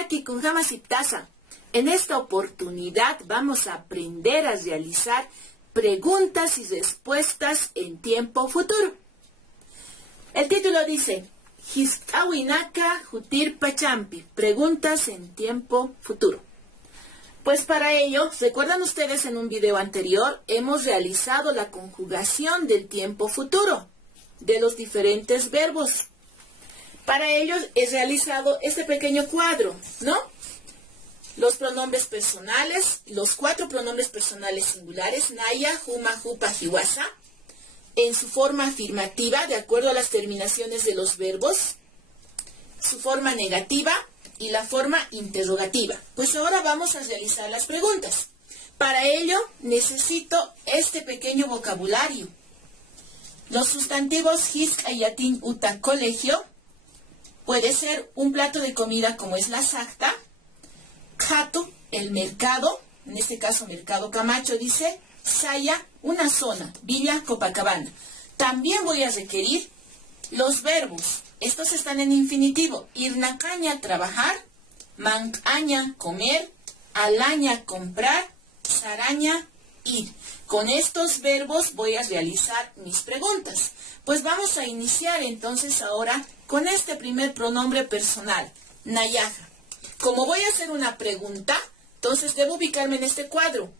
Mayaki Kunjama Siptasa. En esta oportunidad vamos a aprender a realizar preguntas y respuestas en tiempo futuro. El título dice, Hiskawinaka Jutir Pachampi, preguntas en tiempo futuro. Pues para ello, ¿recuerdan ustedes en un video anterior? Hemos realizado la conjugación del tiempo futuro, de los diferentes verbos. Para ello he realizado este pequeño cuadro, ¿no? Los pronombres personales, los 4 pronombres personales singulares, Naya, Juma, Jupa, Jiwasa, en su forma afirmativa, de acuerdo a las terminaciones de los verbos, su forma negativa y la forma interrogativa. Pues ahora vamos a realizar las preguntas. Para ello necesito este pequeño vocabulario. Los sustantivos hisk, ayatin, uta, colegio, puede ser un plato de comida como es la sacta, Jato, el mercado, en este caso Mercado Camacho, dice, Saya, una zona, Villa Copacabana. También voy a requerir los verbos. Estos están en infinitivo. Irnacaña, trabajar, mancaña, comer, alaña, comprar, saraña, ir. Con estos verbos voy a realizar mis preguntas. Pues vamos a iniciar entonces ahora con este primer pronombre personal, Nayaja. Como voy a hacer una pregunta, entonces debo ubicarme en este cuadro.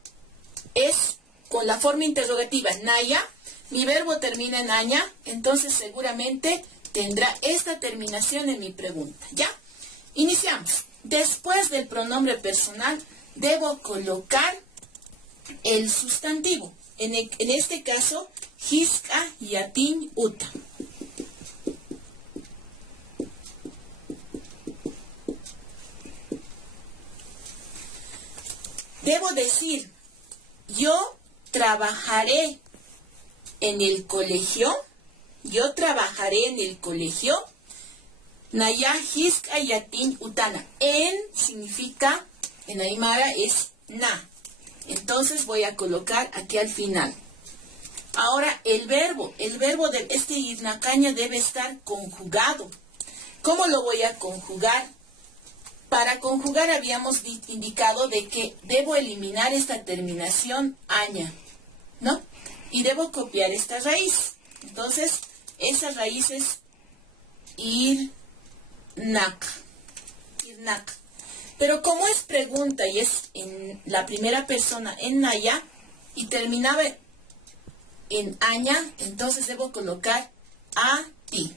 Es con la forma interrogativa, Naya, mi verbo termina en aña, entonces seguramente tendrá esta terminación en mi pregunta, ¿ya? Iniciamos. Después del pronombre personal, debo colocar el sustantivo. En este caso, hiska, yatin, uta. Debo decir, yo trabajaré en el colegio. Yo trabajaré en el colegio. Naya hiska yatin utana. En significa, en aymara es na. Entonces voy a colocar aquí al final. Ahora el verbo de este irnacaña debe estar conjugado. ¿Cómo lo voy a conjugar? Para conjugar habíamos indicado de que debo eliminar esta terminación aña, ¿no? Y debo copiar esta raíz. Entonces, esa raíz es irnak. Pero como es pregunta y es en la primera persona en naya y terminaba en aña, entonces debo colocar a ti.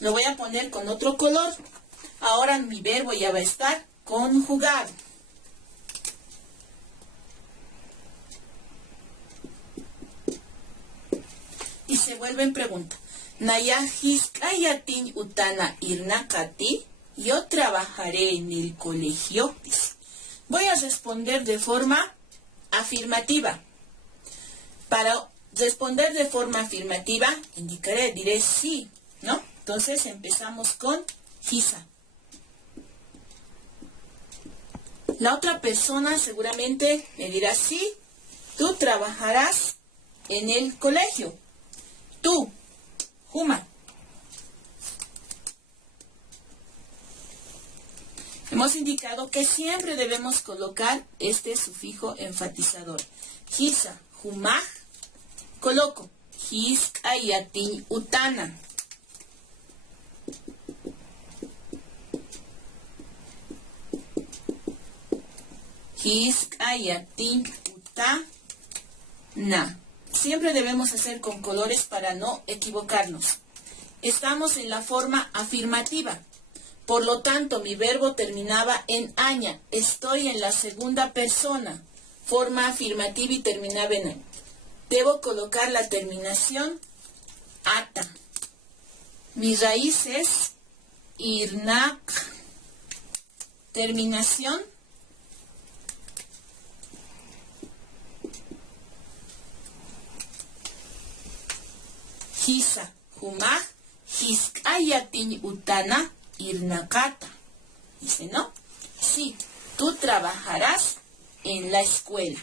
Lo voy a poner con otro color. Ahora mi verbo ya va a estar conjugado. Y se vuelve en pregunta. Naya hiskayatin utana irnakati. Yo trabajaré en el colegio. Voy a responder de forma afirmativa. Para responder de forma afirmativa, diré sí, ¿no? Entonces empezamos con hisa. La otra persona seguramente me dirá, sí, tú trabajarás en el colegio. Tú, Juma. Hemos indicado que siempre debemos colocar este sufijo enfatizador. Hisa, Jumaj, coloco. Hisk, ayatin, utana. Hisk, ayatin, utana. Siempre debemos hacer con colores para no equivocarnos. Estamos en la forma afirmativa. Por lo tanto, mi verbo terminaba en aña. Estoy en la segunda persona. Forma afirmativa y terminaba en aña. Debo colocar la terminación ata. Mi raíz es irnak. Terminación hisa, jumaj, hiskayatin utana, irnakata. Dice, ¿no? Sí, tú trabajarás en la escuela.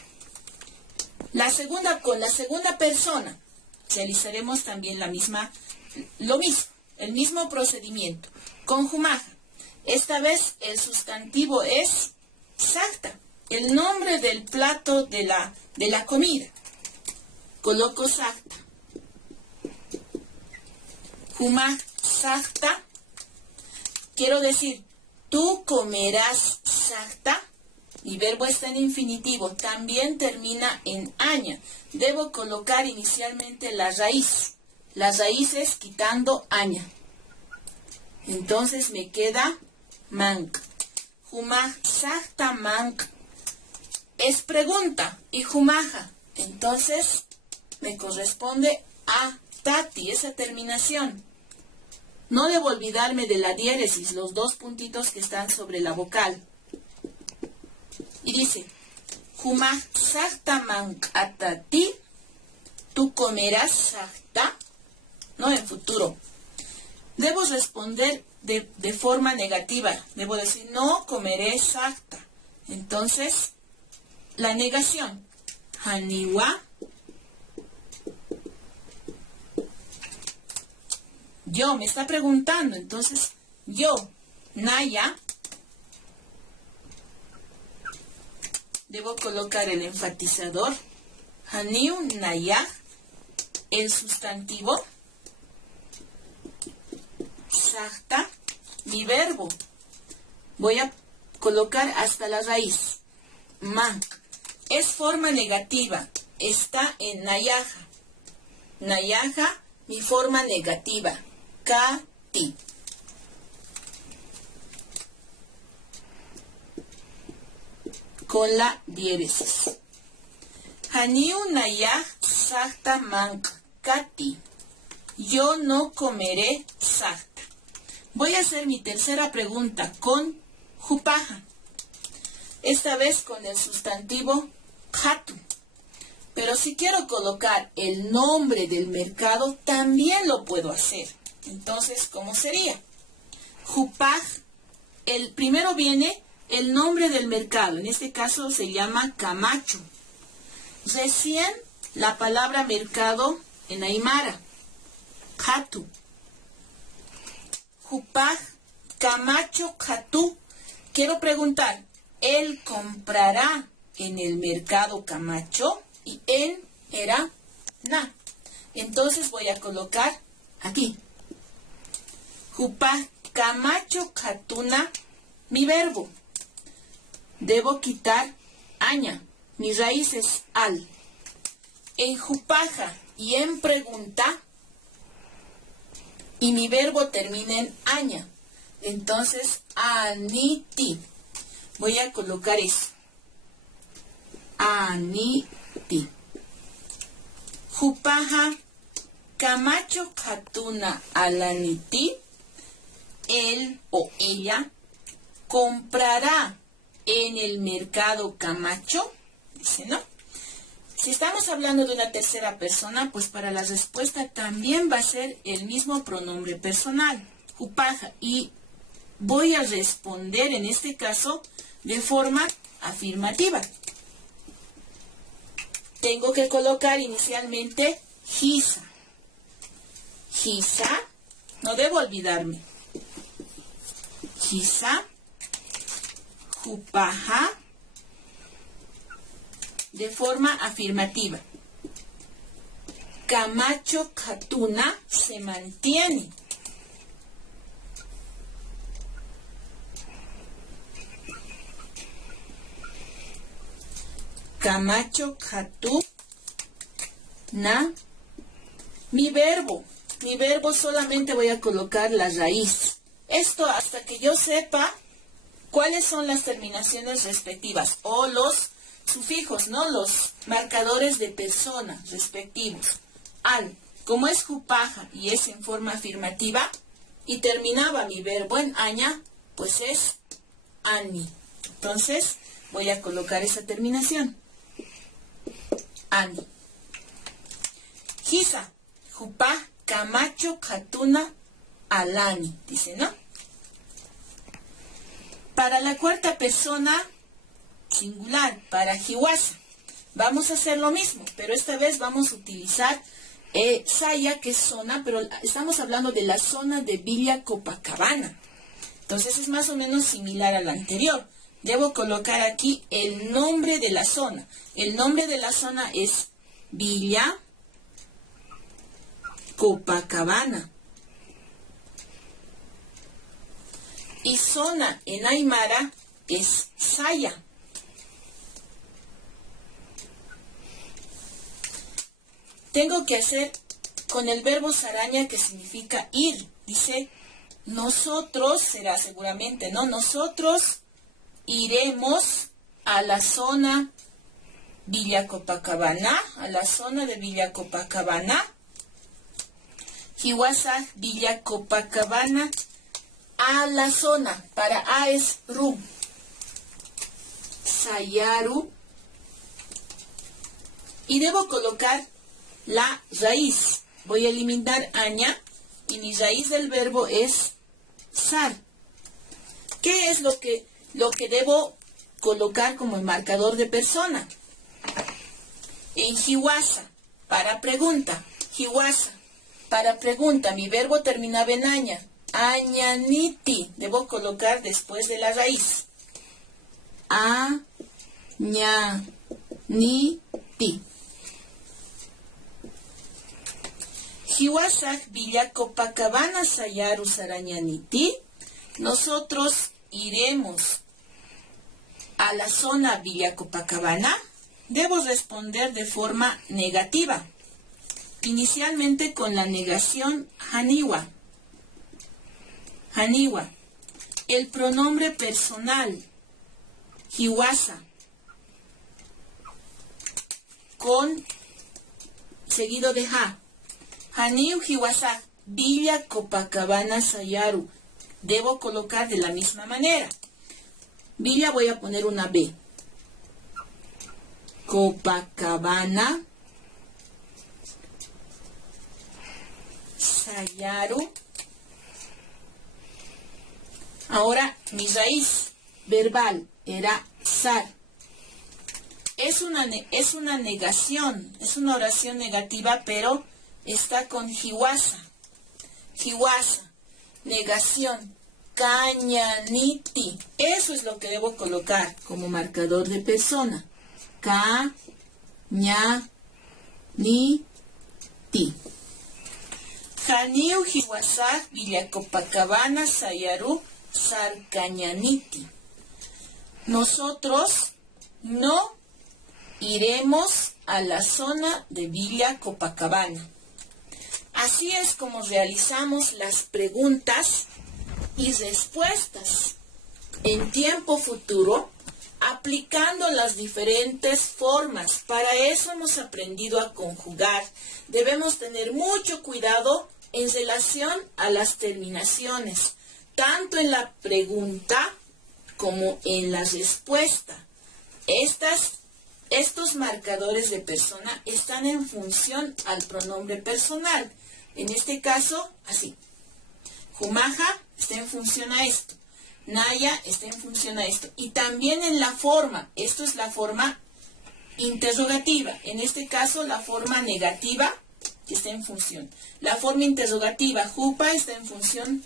Con la segunda persona realizaremos también el mismo procedimiento. Con jumaja, Esta vez el sustantivo es sakta, el nombre del plato de la comida. Coloco sakta. Humah sakta. Quiero decir, tú comerás sakta. Mi verbo está en infinitivo, también termina en aña. Debo colocar inicialmente la raíz. La raíz es quitando aña. Entonces me queda mank. Humah sakta mank es pregunta y humaja. Entonces me corresponde a tati, esa terminación. No debo olvidarme de la diéresis, los dos puntitos que están sobre la vocal. Y dice, humah sakta mank atati, tú comerás sakta, no en futuro. Debo responder de forma negativa. Debo decir, no comeré sakta. Entonces, la negación. Haniwa. Yo, me está preguntando. Entonces, yo, naya. Debo colocar el enfatizador. Haniu naya. El sustantivo. Sakta, mi verbo. Voy a colocar hasta la raíz. Mank. Es forma negativa. Está en nayaja. Nayaja, mi forma negativa. Kati. Con la diéresis. Haniu nayah sakta mank kati. Yo no comeré sakta. Voy a hacer mi tercera pregunta con hupaja. Esta vez con el sustantivo hatu. Pero si quiero colocar el nombre del mercado, también lo puedo hacer. Entonces, ¿cómo sería? Hupaj, el primero viene el nombre del mercado. En este caso se llama Camacho. Recién la palabra mercado en aymara. Hatu. Hupaj, Camacho, Hatu. Quiero preguntar, ¿él comprará en el mercado Camacho? Y en era na. Entonces voy a colocar aquí. Hupaj, Camacho, Hatuna, mi verbo. Debo quitar aña. Mi raíz es al. En hupaja y en pregunta, y mi verbo termina en aña. Entonces, aniti. Voy a colocar eso. Aniti. Hupaja, Camacho, Hatuna, alaniti. Él o ella comprará en el mercado Camacho. Dice, ¿no? Si estamos hablando de una tercera persona, pues para la respuesta también va a ser el mismo pronombre personal, hupaja, y voy a responder en este caso de forma afirmativa. Tengo que colocar inicialmente hisa. Hisa, no debo olvidarme. Hisa, hupaja, de forma afirmativa. Camacho Hatuna se mantiene. Camacho Hatuna. Mi verbo solamente voy a colocar la raíz. Esto hasta que yo sepa cuáles son las terminaciones respectivas o los sufijos, ¿no? Los marcadores de persona respectivos. Al, como es hupaja y es en forma afirmativa, y terminaba mi verbo en aña, pues es ani. Entonces, voy a colocar esa terminación. Ani. Hisa, hupaj, Camacho, Hatuna, alani. Dice, ¿no? Para la cuarta persona singular, para Hiwasa, vamos a hacer lo mismo, pero esta vez vamos a utilizar saya, que es zona, pero estamos hablando de la zona de Villa Copacabana. Entonces es más o menos similar al anterior. Debo colocar aquí el nombre de la zona. El nombre de la zona es Villa Copacabana. Y zona en aymara es Saya. Tengo que hacer con el verbo saraña, que significa ir. Dice, nosotros, será seguramente, ¿no? Nosotros iremos a la zona Villa Copacabana, a la zona de Villa Copacabana. Hiwasa Villa Copacabana, a la zona. Para a es ru. Sayaru. Y debo colocar la raíz. Voy a eliminar aña y mi raíz del verbo es sar. ¿Qué es lo que debo colocar como marcador de persona? En Hiwasa, para pregunta. Hiwasa, para pregunta. Mi verbo terminaba en aña. Añaniti. Debo colocar después de la raíz. Añaniti. Hiwasak Villa Copacabana Sayaru Sarañaniti. Nosotros iremos a la zona Villa Copacabana. Debo responder de forma negativa. Inicialmente con la negación haniwa. Haniwa. El pronombre personal. Hiwasa. Seguido de ha. Haniu Hiwasa, Villa Copacabana Sayaru. Debo colocar de la misma manera. Villa voy a poner una B. Copacabana Sayaru. Ahora mi raíz verbal era sar. Es una negación, es una oración negativa, pero está con hiwasa. Hiwasa, negación. Cañaniti. Eso es lo que debo colocar como marcador de persona. Cañaniti. Janiu hiwasa Villa Copacabana Sayaru Sar Cañaniti. Nosotros no iremos a la zona de Villa Copacabana. Así es como realizamos las preguntas y respuestas en tiempo futuro, aplicando las diferentes formas. Para eso hemos aprendido a conjugar. Debemos tener mucho cuidado en relación a las terminaciones, tanto en la pregunta como en la respuesta. Estos marcadores de persona están en función al pronombre personal. En este caso, así. Jumaja está en función a esto. Naya está en función a esto. Y también en la forma. Esto es la forma interrogativa. En este caso, la forma negativa que está en función. La forma interrogativa, jupa, está en función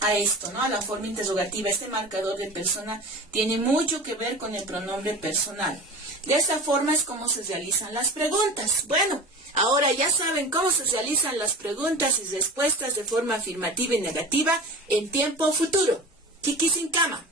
a esto, ¿no? A la forma interrogativa. Este marcador de persona tiene mucho que ver con el pronombre personal. De esta forma es como se realizan las preguntas. Bueno, ahora ya saben cómo se realizan las preguntas y respuestas de forma afirmativa y negativa en tiempo futuro. Kiki sin cama.